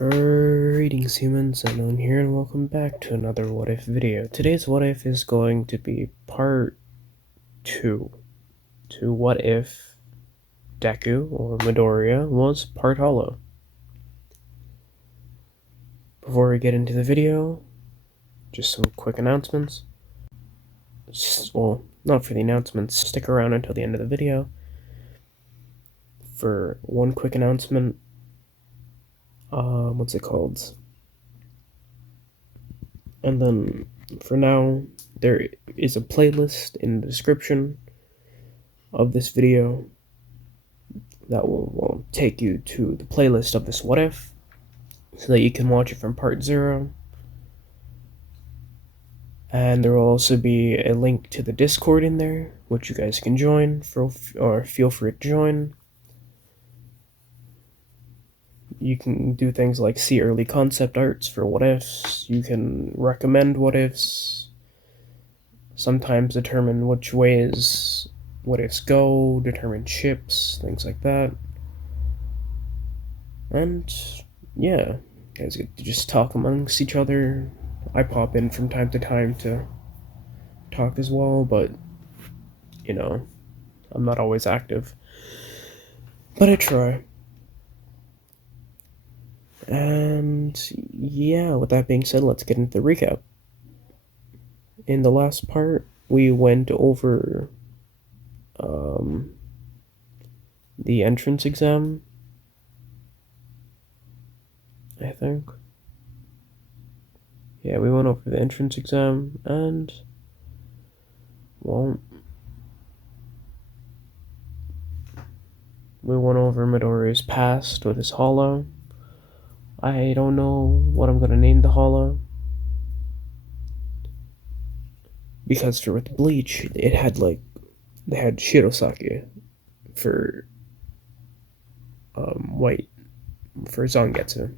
Greetings humans, Unknown here, and welcome back to another What If video. Today's What If is going to be part 2 to what if Deku, or Midoriya, was part hollow. Before we get into the video, just some quick announcements. Well, not for the announcements, stick around until the end of the video for one quick announcement. What's it called? And then, for now, there is a playlist in the description of this video that will take you to the playlist of this What If, so that you can watch it from part 0. And there will also be a link to the Discord in there, which you guys can join, or feel free to join. You can do things like see early concept arts for what ifs, you can recommend what ifs, sometimes determine which ways what ifs go, determine ships, things like that. And yeah, you guys get to just talk amongst each other. I pop in from time to time to talk as well, but you know, I'm not always active. But I try. And yeah, with that being said, let's get into the recap. In the last part, we went over the entrance exam, I think. Yeah, we went over the entrance exam, and well, we went over Midoriya's past with his hollow. I don't know what I'm gonna name the hollow, because for with Bleach, it had they had Shirosake for white, for Zangetsu.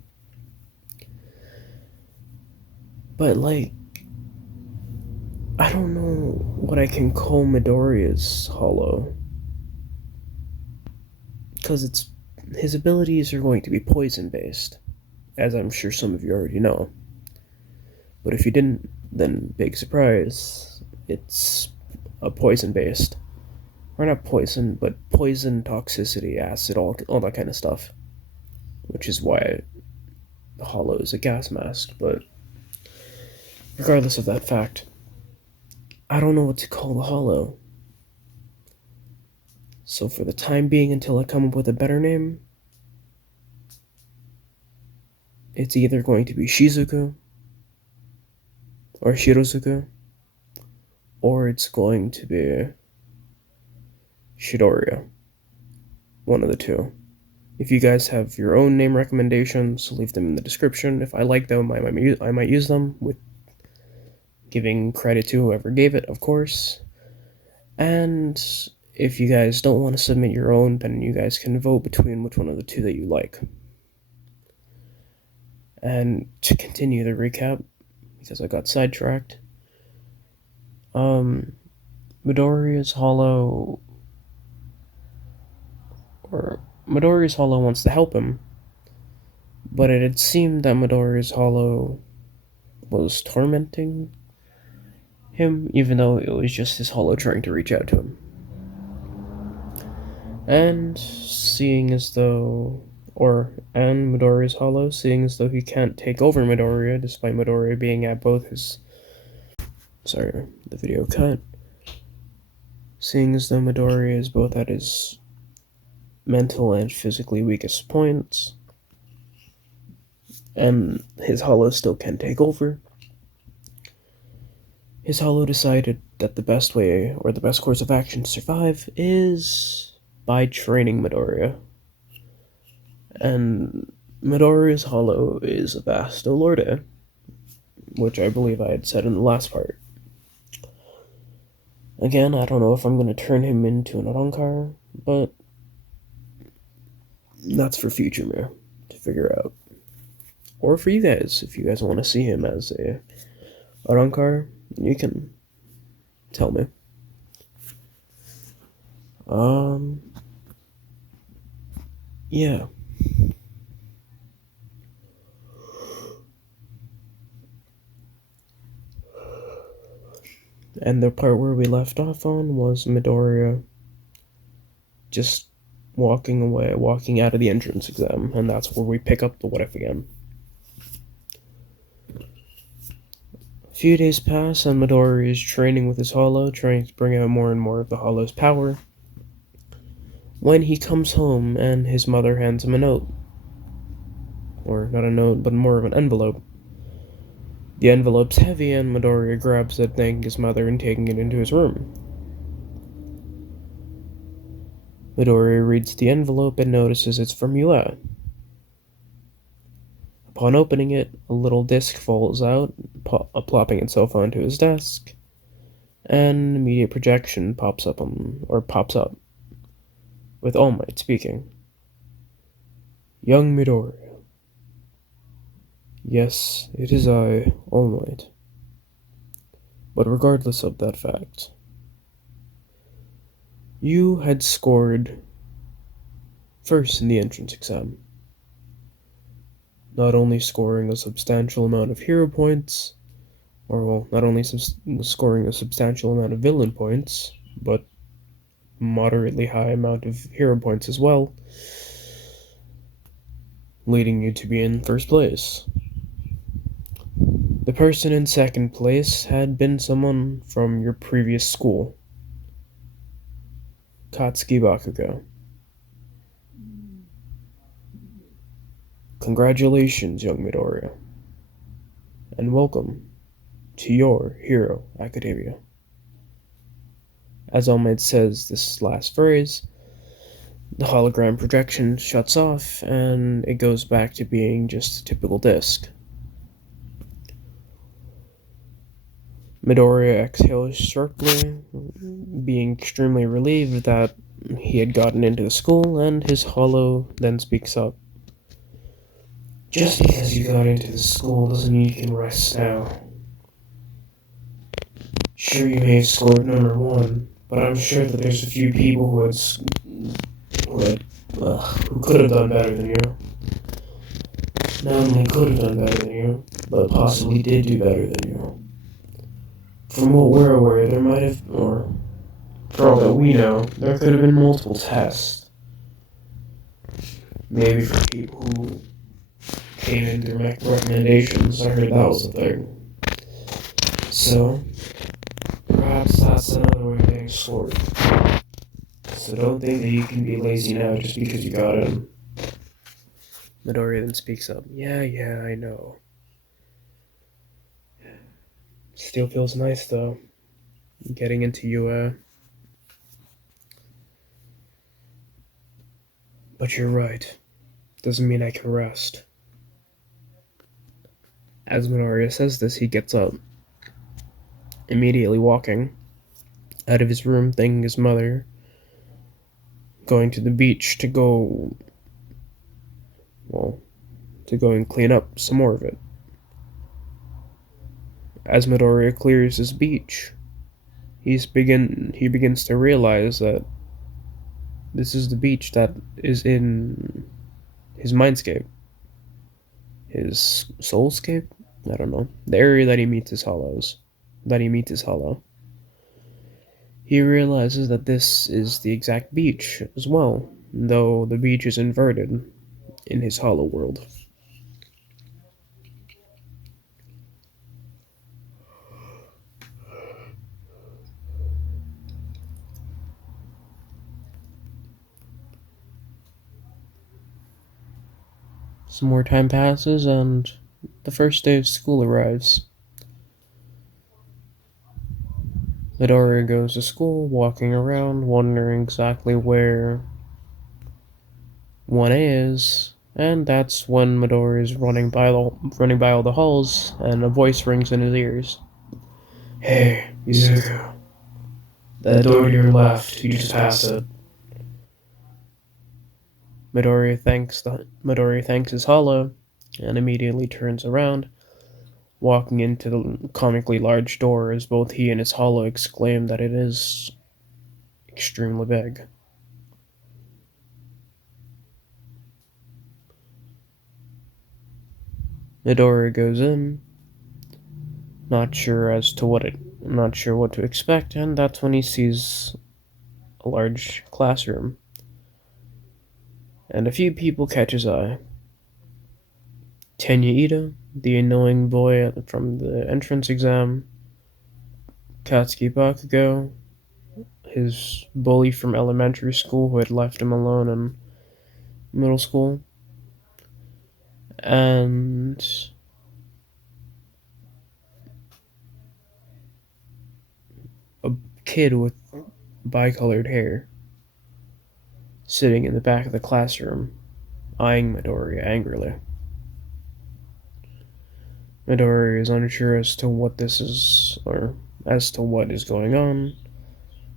But I don't know what I can call Midoriya's hollow, because his abilities are going to be poison based, as I'm sure some of you already know. But if you didn't, then big surprise, it's a poison based. Or not poison, but poison, toxicity, acid, all that kind of stuff. Which is why the hollow is a gas mask, but regardless of that fact, I don't know what to call the hollow. So for the time being, until I come up with a better name, it's either going to be Shizuku, or Shirozuku, or it's going to be Shidoriya. One of the two. If you guys have your own name recommendations, leave them in the description. If I like them, I might use them, with giving credit to whoever gave it, of course. And if you guys don't want to submit your own, then you guys can vote between which one of the two that you like. And to continue the recap, because I got sidetracked, Midoriya's hollow wants to help him, but it had seemed that Midoriya's hollow was tormenting him, even though it was just his hollow trying to reach out to him. And Midoriya's hollow, seeing as though he can't take over Midoriya, despite Midoriya being at both his... Sorry, the video cut. Seeing as though Midoriya is both at his mental and physically weakest points, and his hollow still can take over, his hollow decided that the best way, or the best course of action to survive, is by training Midoriya. And Midoriya's hollow is a Vasto Lorde, which I believe I had said in the last part. Again, I don't know if I'm going to turn him into an Arankar, but that's for future me to figure out. Or for you guys, if you guys want to see him as a Arankar, you can tell me. Yeah. And the part where we left off on was Midoriya just walking away, walking out of the entrance exam, and that's where we pick up the what if again. A few days pass, and Midoriya is training with his hollow, trying to bring out more and more of the hollow's power, when he comes home and his mother hands him a note. Or not a note, but more of an envelope. The envelope's heavy, and Midoriya grabs it, thanking his mother and taking it into his room. Midoriya reads the envelope and notices it's from Yua. Upon opening it, a little disc falls out, plopping itself onto his desk, and an immediate projection pops up, with All Might speaking. Young Midoriya. Yes, it is I, All Might. But regardless of that fact, you had scored first in the entrance exam. Not only scoring a substantial amount of hero points, not only scoring a substantial amount of villain points, but moderately high amount of hero points as well, leading you to be in first place. The person in second place had been someone from your previous school, Katsuki Bakugo. Congratulations, young Midoriya, and welcome to your Hero Academia. As All Might says this last phrase, the hologram projection shuts off, and it goes back to being just a typical disc. Midoriya exhales sharply, being extremely relieved that he had gotten into the school, and his hollow then speaks up. Just because you got into the school doesn't mean you can rest now. Sure, you may have scored number 1, but I'm sure that there's a few people who could have done better than you. Not only could have done better than you, but possibly did do better than you. From what we're aware, there might have, or for all that we know, there could have been multiple tests. Maybe for people who came in through recommendations. I heard that was a thing. So, perhaps that's another way of getting scored. So don't think that you can be lazy now just because you got in. Midoriya then speaks up. Yeah, I know. Still feels nice though, getting into UA. But you're right. Doesn't mean I can rest. As Midoriya says this, he gets up, immediately walking out of his room, thanking his mother, going to the beach to go and clean up some more of it. As Midoriya clears his beach, he begins to realize that this is the beach that is in his mindscape. His soulscape? I don't know. The area that he meets his hollow. He realizes that this is the exact beach as well, though the beach is inverted in his hollow world. Some more time passes, and the first day of school arrives. Midoriya goes to school, walking around, wondering exactly where 1A is, and that's when Midoriya is running by all the halls, and a voice rings in his ears. Hey, Izuku. That door to your left, you just passed it. Midoriya thanks his hollow, and immediately turns around, walking into the comically large door as both he and his hollow exclaim that it is extremely big. Midoriya goes in, not sure as to what it not sure what to expect, and that's when he sees a large classroom, and a few people catch his eye. Tenya Ida, the annoying boy from the entrance exam, Katsuki Bakugo, his bully from elementary school who had left him alone in middle school, and a kid with bicolored hair sitting in the back of the classroom, eyeing Midoriya angrily. Midoriya is unsure as to what this is, or as to what is going on,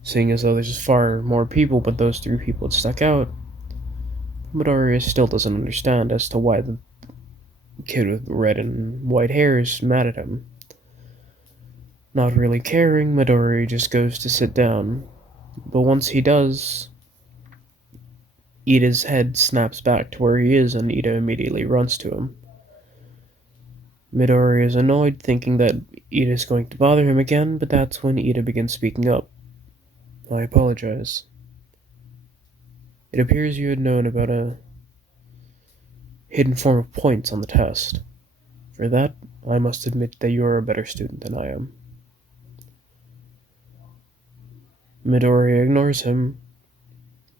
seeing as though there's far more people, but those three people had stuck out. Midoriya still doesn't understand as to why the kid with red and white hair is mad at him. Not really caring, Midoriya just goes to sit down, but once he does, Ida's head snaps back to where he is and Ida immediately runs to him. Midoriya is annoyed, thinking that Ida is going to bother him again, but that's when Ida begins speaking up. I apologize. It appears you had known about a hidden form of points on the test. For that, I must admit that you are a better student than I am. Midoriya ignores him,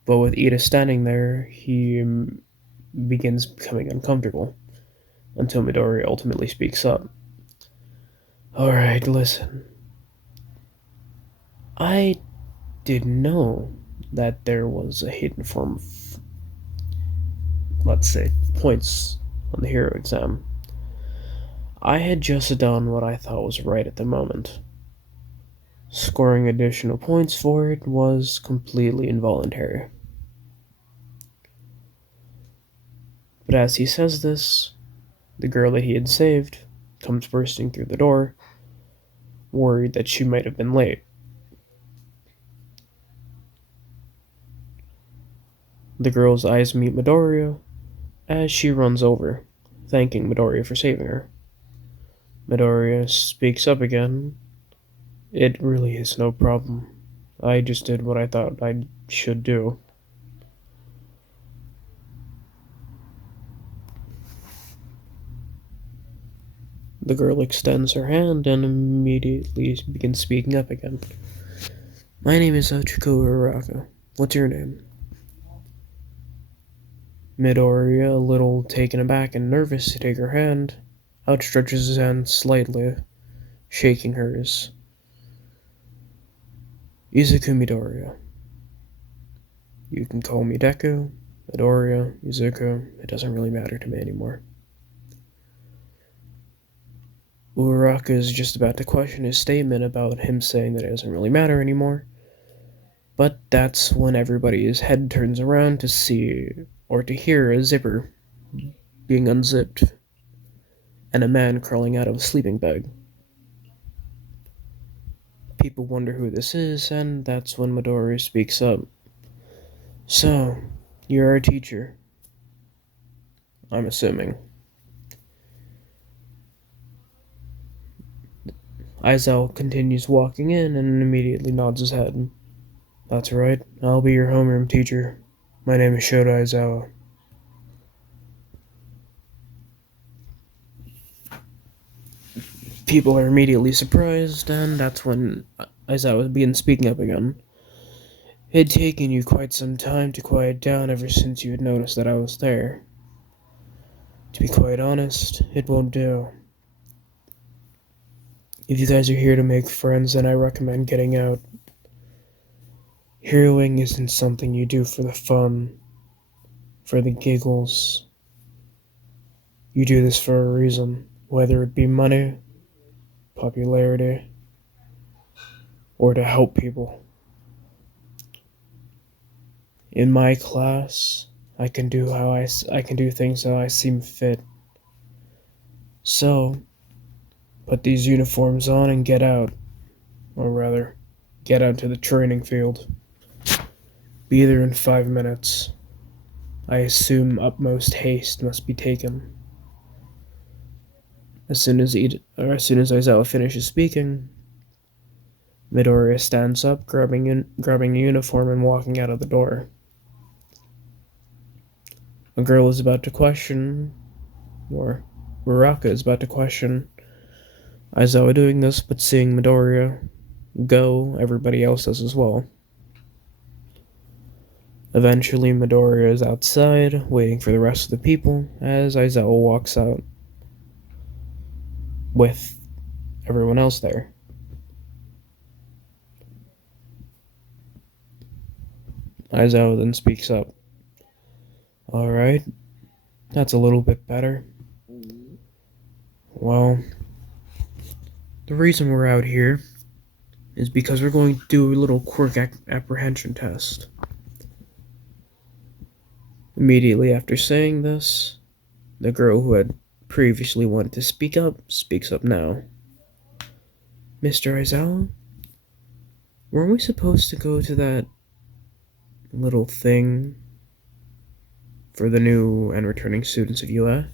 but with Ida standing there, he begins becoming uncomfortable, until Midoriya ultimately speaks up. Alright, listen. I didn't know that there was a hidden form of, let's say, points on the hero exam. I had just done what I thought was right at the moment. Scoring additional points for it was completely involuntary. But as he says this, the girl that he had saved comes bursting through the door, worried that she might have been late. The girl's eyes meet Midoriya as she runs over, thanking Midoriya for saving her. Midoriya speaks up again. It really is no problem. I just did what I thought I should do. The girl extends her hand and immediately begins speaking up again. My name is Ochiko Uraraka. What's your name? Midoriya, a little taken aback and nervous to take her hand, outstretches his hand slightly, shaking hers. Izuku Midoriya. You can call me Deku, Midoriya, Izuku. It doesn't really matter to me anymore. Uraraka is just about to question his statement about him saying that it doesn't really matter anymore, but that's when everybody's head turns around to see or to hear a zipper being unzipped and a man crawling out of a sleeping bag. People wonder who this is, and that's when Midoriya speaks up. So, you're our teacher. I'm assuming. Aizawa continues walking in and immediately nods his head. That's right, I'll be your homeroom teacher. My name is Shota Aizawa. People are immediately surprised, and that's when Aizawa begins speaking up again. It had taken you quite some time to quiet down ever since you had noticed that I was there. To be quite honest, it won't do. If you guys are here to make friends, then I recommend getting out. Heroing isn't something you do for the fun, for the giggles. You do this for a reason, whether it be money, popularity, or to help people. In my class, I can do things how I seem fit. So, put these uniforms on and get out. Or rather, get out to the training field. Be there in 5 minutes. I assume utmost haste must be taken. As soon as Aizawa finishes speaking, Midoriya stands up, grabbing a uniform and walking out of the door. A girl is about to question, or Uraraka is about to question Aizawa doing this, but seeing Midoriya go, everybody else does as well. Eventually, Midoriya is outside, waiting for the rest of the people, as Aizawa walks out with everyone else there. Aizawa then speaks up. Alright, that's a little bit better. Well, the reason we're out here is because we're going to do a little Quirk apprehension test. Immediately after saying this, the girl who had previously wanted to speak up speaks up now. Mr. Aizawa, weren't we supposed to go to that little thing for the new and returning students of UA?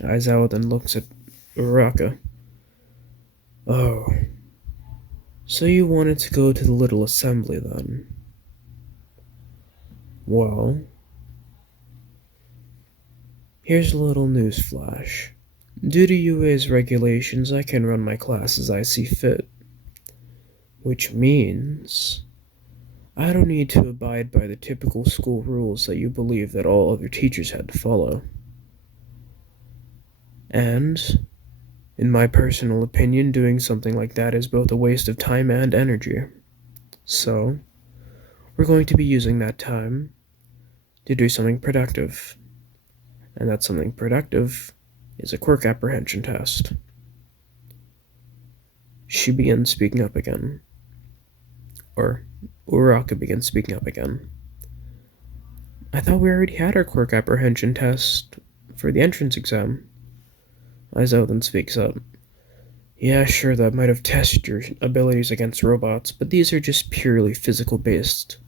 Aizawa then looks at Uraraka. Oh, so you wanted to go to the little assembly then? Well, here's a little news flash. Due to UA's regulations, I can run my class as I see fit. Which means I don't need to abide by the typical school rules that you believe that all other teachers had to follow. And, in my personal opinion, doing something like that is both a waste of time and energy. So, we're going to be using that time to do something productive. And that something productive is a Quirk apprehension test. She begins speaking up again. Or, Uraraka begins speaking up again. I thought we already had our Quirk apprehension test for the entrance exam. Aizawa then speaks up. Yeah, sure, that might have tested your abilities against robots, but these are just purely physical-based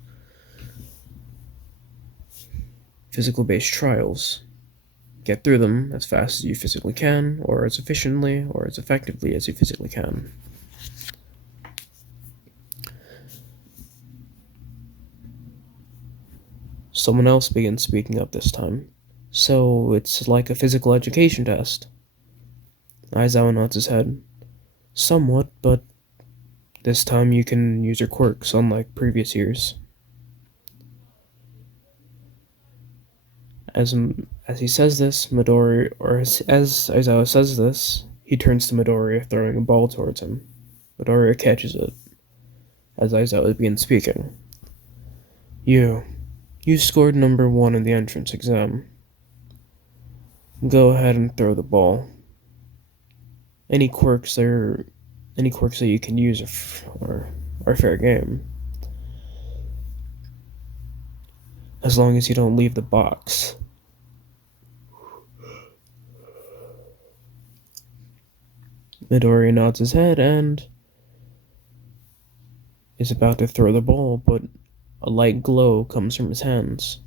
trials. Get through them as fast as you physically can, or as efficiently, or as effectively as you physically can. Someone else begins speaking up this time. So, it's like a physical education test. Aizawa nods his head. Somewhat, but this time you can use your quirks, unlike previous years. As he says this, Midoriya, or as Aizawa says this, he turns to Midoriya, throwing a ball towards him. Midoriya catches it, as Aizawa begins speaking. You scored number 1 in the entrance exam. Go ahead and throw the ball. Any quirks that you can use are fair game. As long as you don't leave the box. Midoriya nods his head and is about to throw the ball, but a light glow comes from his hands.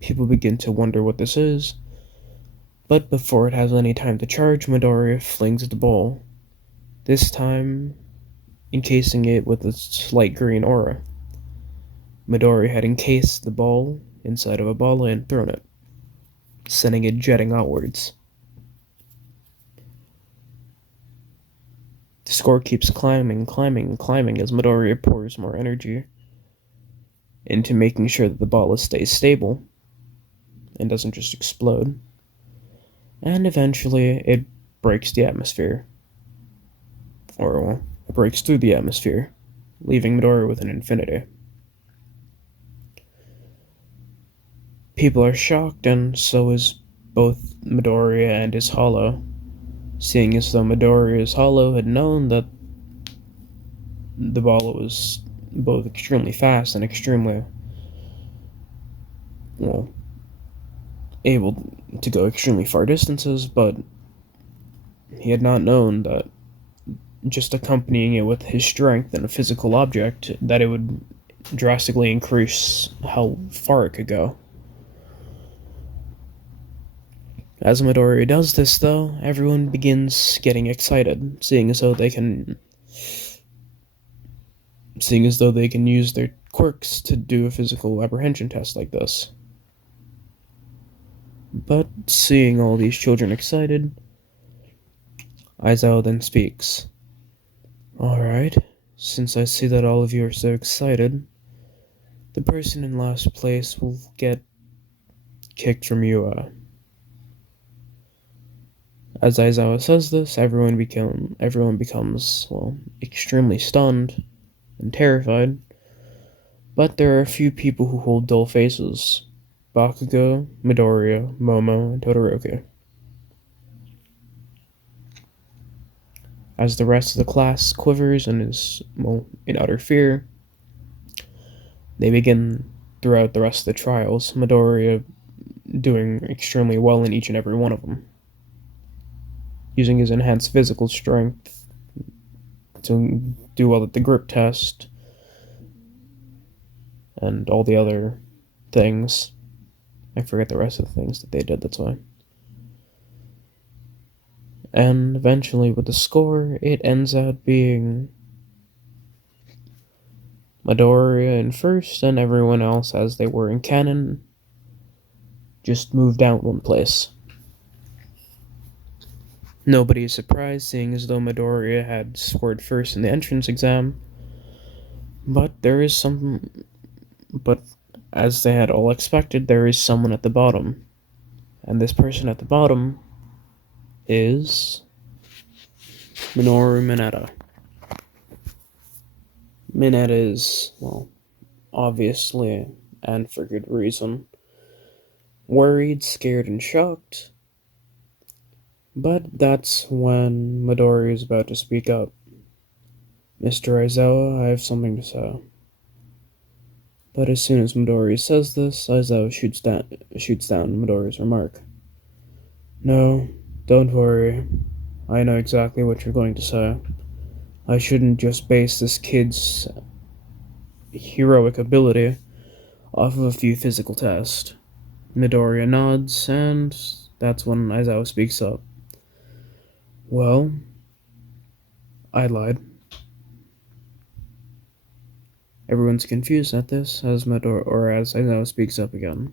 People begin to wonder what this is, but before it has any time to charge, Midoriya flings the ball, this time encasing it with a slight green aura. Midoriya had encased the ball inside of a ball and thrown it, sending it jetting outwards. The score keeps climbing as Midoriya pours more energy into making sure that the ball stays stable and doesn't just explode. And eventually it breaks the atmosphere. Or, it breaks through the atmosphere, leaving Midoriya with an infinity. People are shocked, and so is both Midoriya and his hollow, seeing as though Midoriya's hollow had known that the ball was both extremely fast and extremely, able to go extremely far distances, but he had not known that just accompanying it with his strength and a physical object, that it would drastically increase how far it could go. As Midoriya does this, though, everyone begins getting excited, seeing as though they can use their quirks to do a physical apprehension test like this. But seeing all these children excited, Aizawa then speaks. Alright, since I see that all of you are so excited, the person in last place will get kicked from UA. As Aizawa says this, everyone becomes, well, extremely stunned and terrified, but there are a few people who hold dull faces. Bakugo, Midoriya, Momo, and Todoroki. As the rest of the class quivers and is, well, in utter fear, they begin throughout the rest of the trials, Midoriya doing extremely well in each and every one of them, using his enhanced physical strength to do well at the grip test and all the other things. I forget the rest of the things that they did, that's why. And eventually, with the score, it ends out being Midoriya in first, and everyone else, as they were in canon, just moved out one place. Nobody is surprised, seeing as though Midoriya had scored first in the entrance exam. But as they had all expected, there is someone at the bottom. And this person at the bottom is Minoru Mineta. Mineta is, well, obviously, and for good reason, worried, scared, and shocked. But that's when Midori is about to speak up. Mr. Aizawa, I have something to say. But as soon as Midori says this, Aizawa shoots down Midori's remark. No, don't worry. I know exactly what you're going to say. I shouldn't just base this kid's heroic ability off of a few physical tests. Midoriya nods, and that's when Aizawa speaks up. Well, I lied. Everyone's confused at this, as Aizawa speaks up again.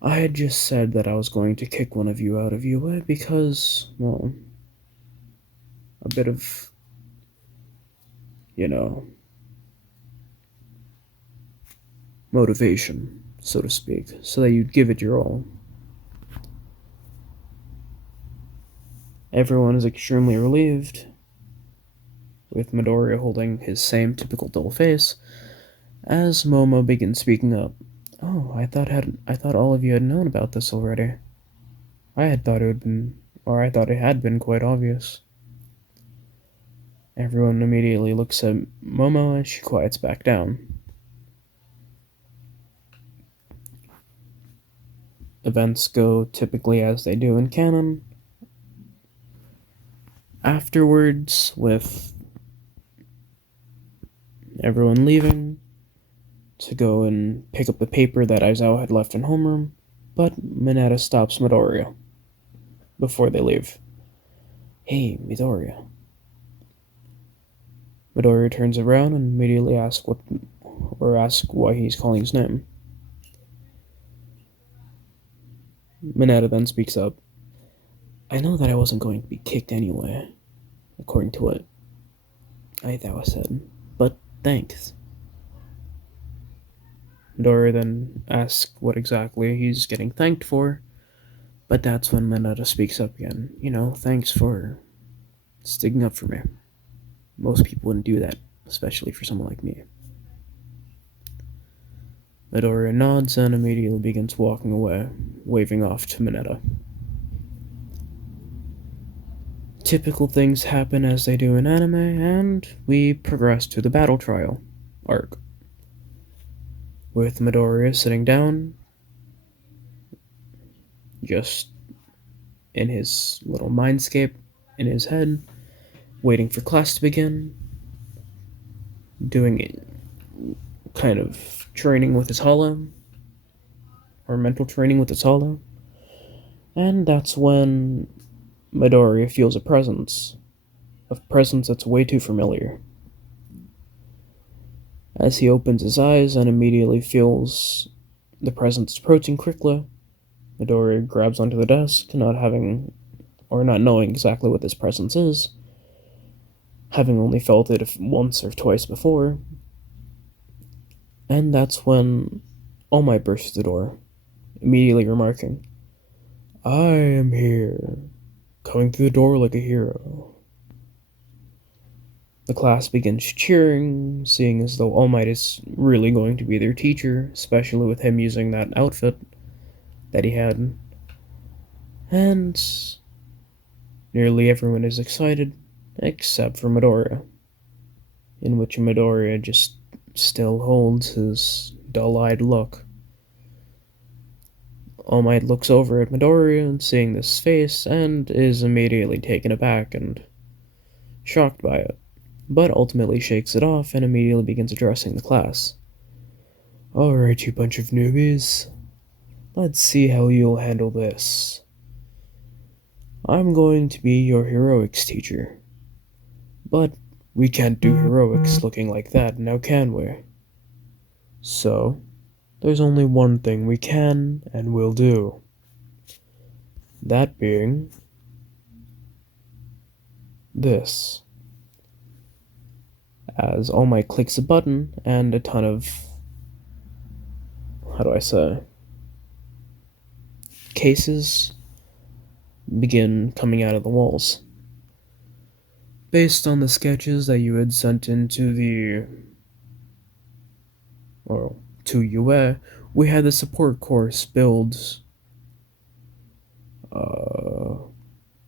I had just said that I was going to kick one of you out of UA because, well, a bit of, motivation, so to speak, so that you'd give it your all. Everyone is extremely relieved, with Midoriya holding his same typical dull face, as Momo begins speaking up. Oh, I thought all of you had known about this already. I thought it had been quite obvious. Everyone immediately looks at Momo as she quiets back down. Events go typically as they do in canon. Afterwards, with everyone leaving to go and pick up the paper that Aizawa had left in homeroom, but Mineta stops Midoriya before they leave. Hey, Midoriya. Midoriya turns around and immediately asks why he's calling his name. Mineta then speaks up. I know that I wasn't going to be kicked anyway, according to what Aizawa said, but thanks. Midoriya then asks what exactly he's getting thanked for, but that's when Mineta speaks up again. Thanks for sticking up for me. Most people wouldn't do that, especially for someone like me. Midoriya nods and immediately begins walking away, waving off to Mineta. Typical things happen as they do in anime, and we progress to the battle trial arc. With Midoriya sitting down, just in his little mindscape in his head, waiting for class to begin, doing kind of training with his hollow, or mental training with his hollow, And that's when Midoriya feels a presence that's way too familiar. As he opens his eyes and immediately feels the presence approaching quickly, Midoriya grabs onto the desk, not knowing exactly what this presence is, having only felt it once or twice before. And that's when All Might bursts the door, immediately remarking, "I am here, coming through the door like a hero." The class begins cheering, seeing as though All Might is really going to be their teacher, especially with him using that outfit that he had. And nearly everyone is excited, except for Midoriya, in which Midoriya just still holds his dull-eyed look. All Might looks over at Midoriya, seeing this face, and is immediately taken aback and shocked by it, but ultimately shakes it off and immediately begins addressing the class. "Alright, you bunch of newbies. Let's see how you'll handle this. I'm going to be your heroics teacher. But we can't do heroics looking like that, now can we? So, there's only one thing we can and will do. That being this." As All Might clicks a button and a ton of, how do I say, cases begin coming out of the walls. Based on the sketches that you had sent to UA, we had the support course build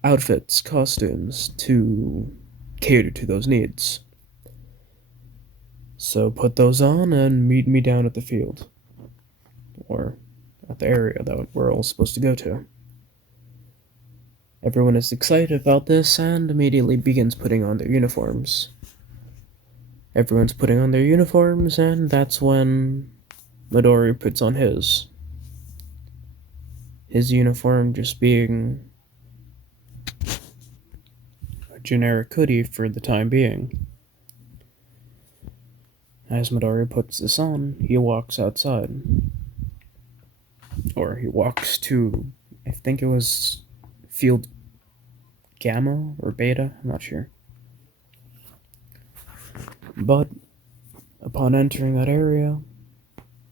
outfits, costumes to cater to those needs. So put those on and meet me down at the field, or at the area that we're all supposed to go to. Everyone is excited about this and immediately begins putting on their uniforms. Everyone's putting on their uniforms, and that's when Midori puts on his. His uniform just being a generic hoodie for the time being. As Midori puts this on, he walks outside. Or he walks to, I think it was Field Gamma or Beta, I'm not sure. But upon entering that area,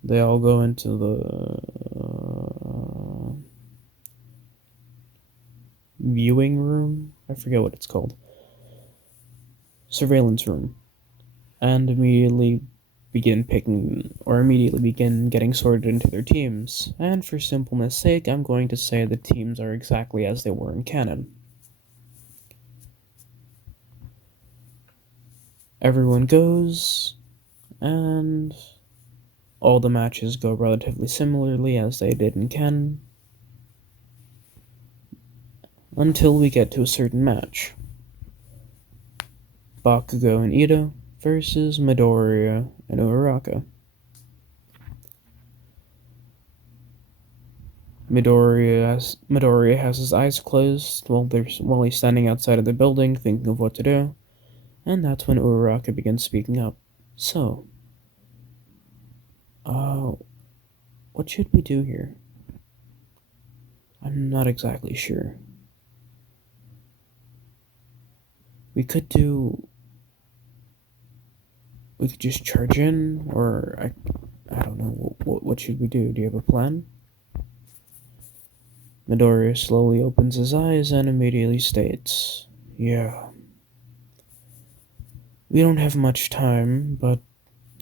they all go into the viewing room. I forget what it's called. Surveillance room. And immediately begin getting sorted into their teams. And for simpleness sake, I'm going to say the teams are exactly as they were in canon. Everyone goes, and all the matches go relatively similarly as they did in canon, until we get to a certain match. Bakugo and Ida versus Midoriya and Uraraka. Midoriya has his eyes closed while he's standing outside of the building thinking of what to do, and that's when Uraraka begins speaking up. "So, what should we do here? I'm not exactly sure. We could just charge in, or I don't know, what should we do? Do you have a plan?" Midoriya slowly opens his eyes and immediately states, "Yeah. We don't have much time, but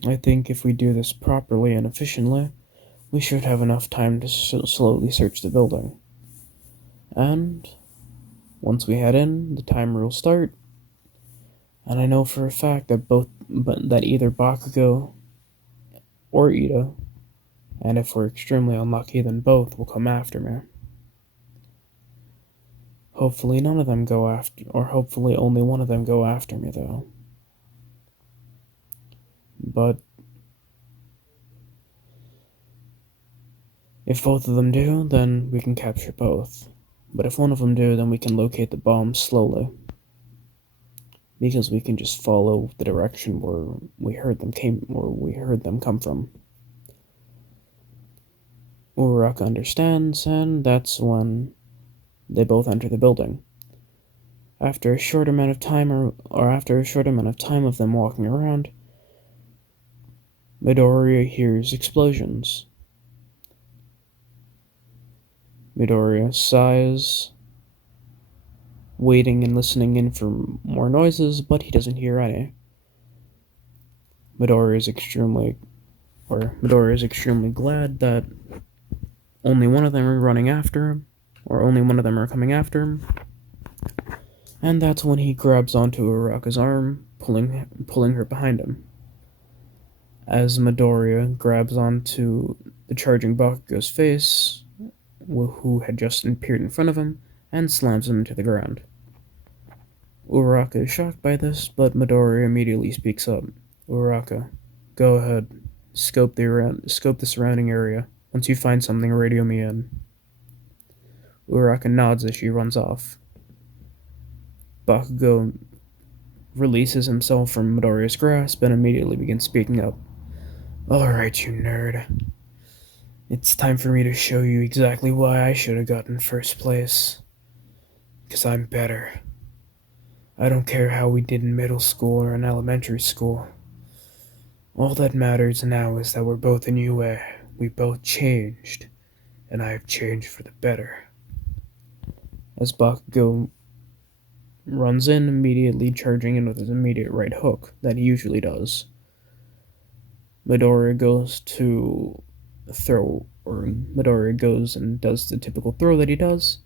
I think if we do this properly and efficiently, we should have enough time to slowly search the building. And once we head in, the timer will start, and I know for a fact that either Bakugo or Ida, and if we're extremely unlucky, then both will come after me. Hopefully none of them go after, or hopefully only one of them go after me, though. But if both of them do, then we can capture both. But if one of them do, then we can locate the bombs slowly. Because we can just follow the direction where we heard them come from. Uraraka understands, and that's when they both enter the building. After a short amount of time of them walking around, Midoriya hears explosions. Midoriya sighs, waiting and listening in for more noises, but he doesn't hear any. Midoriya is extremely glad that only one of them are running after him, or only one of them are coming after him. And that's when he grabs onto Uraraka's arm, pulling her behind him. As Midoriya grabs onto the charging Bakugo's face, who had just appeared in front of him, and slams him into the ground. Uraraka is shocked by this, but Midoriya immediately speaks up. Uraraka, go ahead. Scope the surrounding area. Once you find something, radio me in. Uraraka nods as she runs off. Bakugo releases himself from Midoriya's grasp and immediately begins speaking up. Alright, you nerd. It's time for me to show you exactly why I should have gotten first place. 'Cause I'm better. I don't care how we did in middle school or in elementary school. All that matters now is that we're both in UA. We both changed, and I have changed for the better. As Bakugo runs in, immediately charging in with his immediate right hook that he usually does. Midoriya goes and does the typical throw that he does,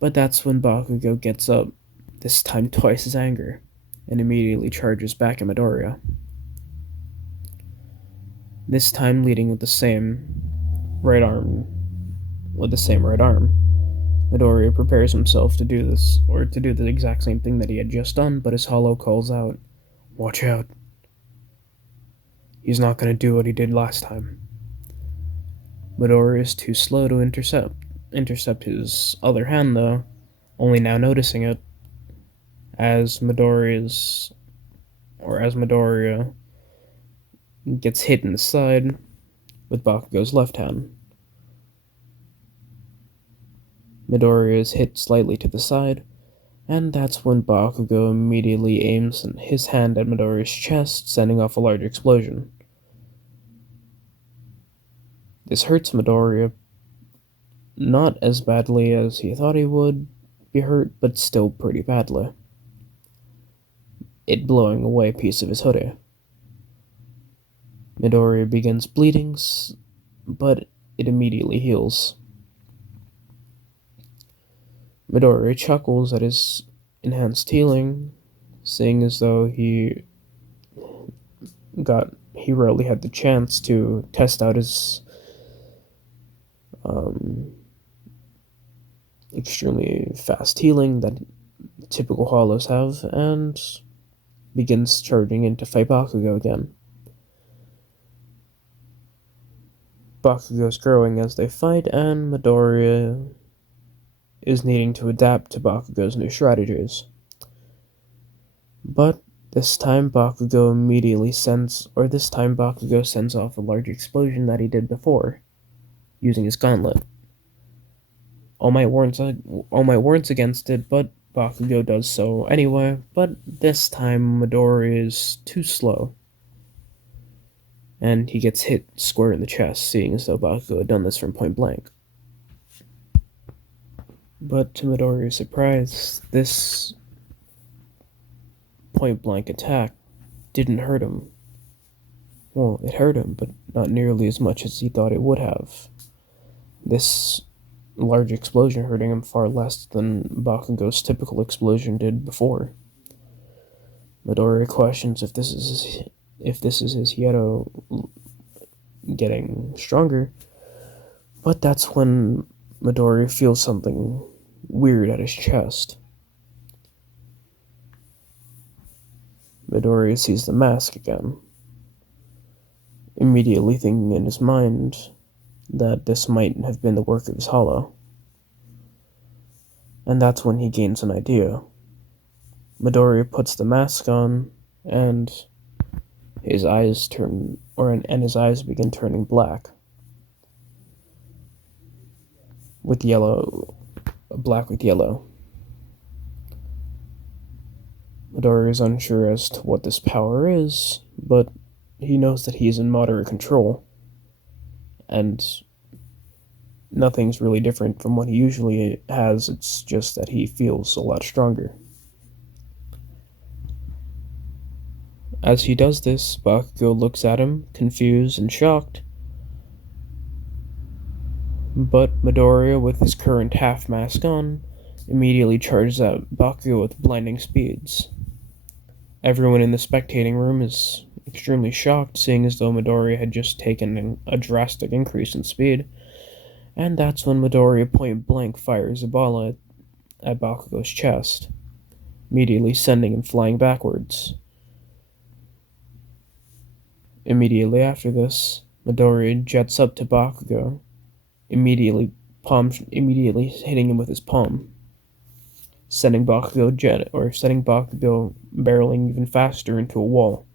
but that's when Bakugo gets up, this time twice his anger, and immediately charges back at Midoriya. This time leading with the same right arm. Midoriya prepares himself to do the exact same thing that he had just done, but his hollow calls out, "Watch out. He's not going to do what he did last time." Midoriya is too slow to intercept his other hand, though, only now noticing it, as Midoriya gets hit in the side with Bakugo's left hand. Midoriya is hit slightly to the side, and that's when Bakugo immediately aims his hand at Midoriya's chest, sending off a large explosion. This hurts Midoriya, not as badly as he thought he would be hurt, but still pretty badly. It blowing away a piece of his hoodie. Midoriya begins bleeding, but it immediately heals. Midoriya chuckles at his enhanced healing, seeing as though he rarely had the chance to test out his extremely fast healing that typical hollows have, and begins charging in to fight Bakugo again. Bakugo's growing as they fight, and Midoriya is needing to adapt to Bakugo's new strategies. But this time Bakugo sends off a large explosion that he did before, using his gauntlet. All might warns against it, but Bakugo does so anyway, but this time Midoriya is too slow, and he gets hit square in the chest, seeing as though Bakugo had done this from point blank. But to Midoriya's surprise, this point blank attack didn't hurt him. Well, it hurt him, but not nearly as much as he thought it would have. This large explosion hurting him far less than Bakugo's typical explosion did before. Midoriya questions if this is his Hiedo getting stronger, but that's when Midoriya feels something weird at his chest. Midoriya sees the mask again, immediately thinking in his mind that this might have been the work of his hollow. And that's when he gains an idea. Midoriya puts the mask on, and his eyes his eyes begin turning black with yellow, black with yellow. Midoriya is unsure as to what this power is, but he knows that he is in moderate control, and nothing's really different from what he usually has. It's just that he feels a lot stronger. As he does this, Bakugo looks at him, confused and shocked. But Midoriya, with his current half mask on, immediately charges at Bakugo with blinding speeds. Everyone in the spectating room is extremely shocked, seeing as though Midoriya had just taken a drastic increase in speed, and that's when Midoriya point blank fires a ball at Bakugo's chest, immediately sending him flying backwards. Immediately after this, Midoriya jets up to Bakugo, immediately hitting him with his palm, sending Bakugo barreling even faster into a wall.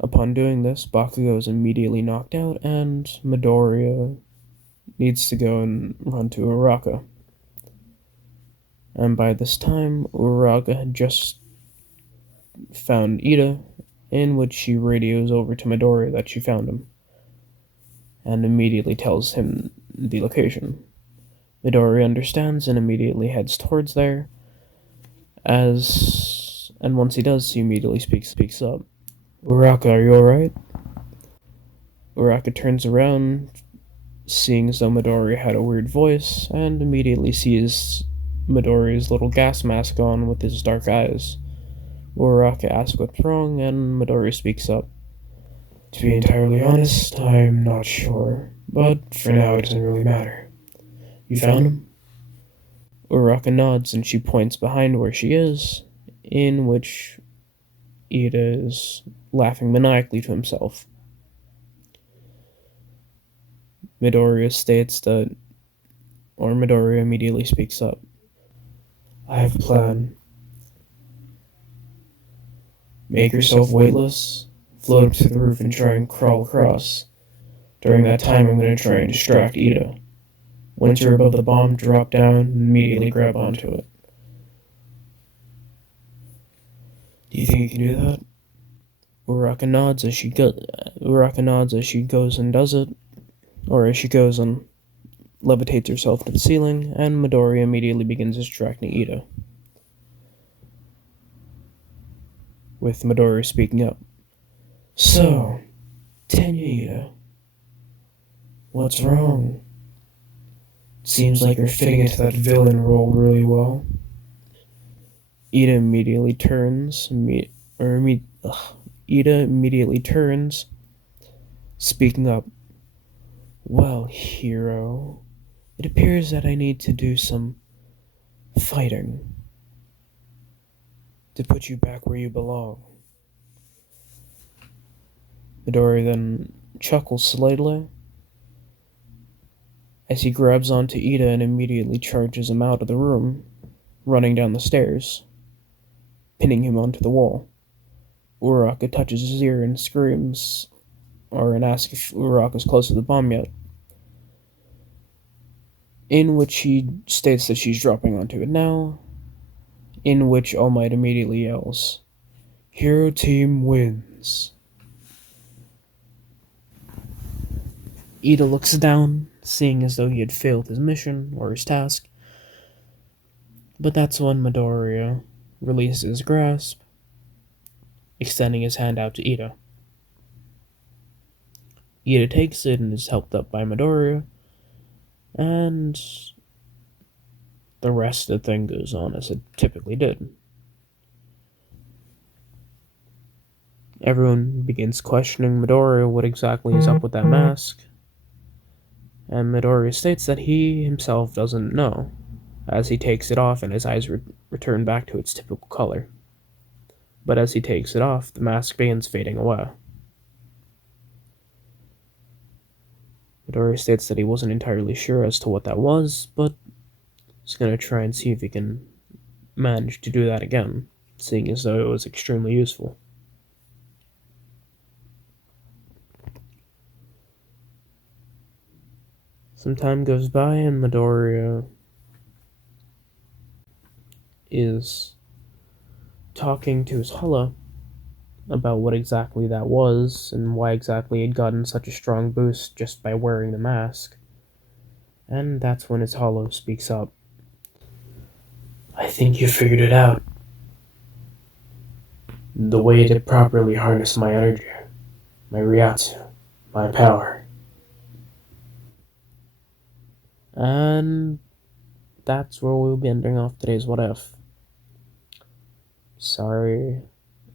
Upon doing this, Bakugo is immediately knocked out, and Midoriya needs to go and run to Uraraka. And by this time, Uraraka had just found Ida, in which she radios over to Midoriya that she found him, and immediately tells him the location. Midoriya understands and immediately heads towards there, and once he does, he immediately speaks up. Uraraka, are you alright? Uraraka turns around, seeing as though Midoriya had a weird voice, and immediately sees Midoriya's little gas mask on with his dark eyes. Uraraka asks what's wrong, and Midoriya speaks up. To be entirely honest, I'm not sure, but for now it doesn't really matter. You found him? Uraraka nods, and she points behind where she is, in which Ida is laughing maniacally to himself. Midoriya immediately speaks up. I have a plan. Make yourself weightless, float up to the roof and try and crawl across. During that time, I'm going to try and distract Ida. Once you're above the bomb, drop down and immediately grab onto it. Do you think you can do that? Uraraka nods as she goes and does it, or as she goes and levitates herself to the ceiling, and Midoriya immediately begins distracting Ida, with Midoriya speaking up. So, Tenya Ida, what's wrong? Seems like you're fitting into that villain role really well. Ida immediately turns, speaking up. Well, hero, it appears that I need to do some fighting to put you back where you belong. Midoriya then chuckles slightly as he grabs onto Ida and immediately charges him out of the room, running down the stairs, pinning him onto the wall. Uraraka touches his ear and screams, and asks if Uraraka's close to the bomb yet, in which she states that she's dropping onto it now, in which All Might immediately yells, Hero Team wins. Ida looks down, seeing as though he had failed his mission, or his task, but that's when Midoriya releases his grasp, extending his hand out to Ida. Ida takes it and is helped up by Midoriya, and the rest of the thing goes on as it typically did. Everyone begins questioning Midoriya what exactly is up with that mask, and Midoriya states that he himself doesn't know, as he takes it off and his eyes return back to its typical color. But as he takes it off, the mask begins fading away. Midoriya states that he wasn't entirely sure as to what that was, but He's gonna try and see if he can manage to do that again, seeing as though it was extremely useful. Some time goes by, and Midoriya is talking to his Hala about what exactly that was and why exactly he'd gotten such a strong boost just by wearing the mask. And that's when his Hollow speaks up. I think you figured it out. The way to properly harness my energy, my Ryatsu, my power. And that's where we'll be ending off today's What If. Sorry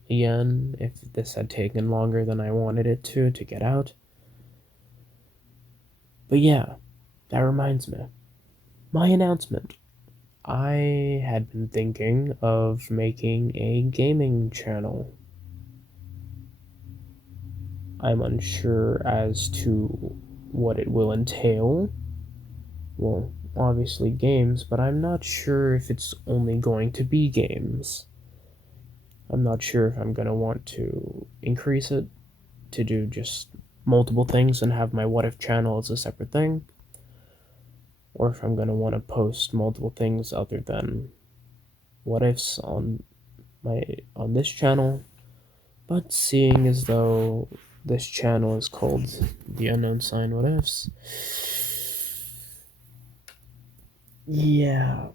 again if this had taken longer than I wanted it to get out. But yeah, that reminds me. My announcement. I had been thinking of making a gaming channel. I'm unsure as to what it will entail. Well, obviously games, but I'm not sure if it's only going to be games. I'm not sure if I'm going to want to increase it to do just multiple things and have my What If channel as a separate thing, or if I'm going to want to post multiple things other than What Ifs on this channel. But seeing as though this channel is called The Unknown Sign What Ifs, yeah,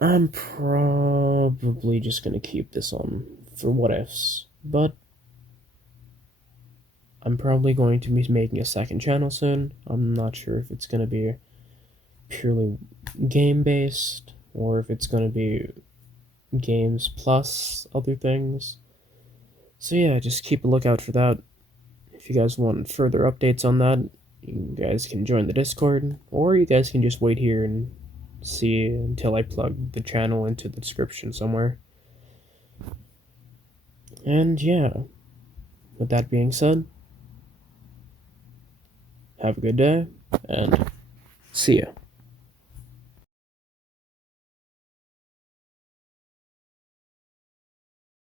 I'm probably just gonna keep this on for What Ifs, but I'm probably going to be making a second channel soon. I'm not sure if it's gonna be purely game based or if it's gonna be games plus other things. So yeah, just keep a lookout for that. If you guys want further updates on that, you guys can join the Discord, or you guys can just wait here and see until I plug the channel into the description somewhere. And yeah, with that being said, have a good day, and see ya.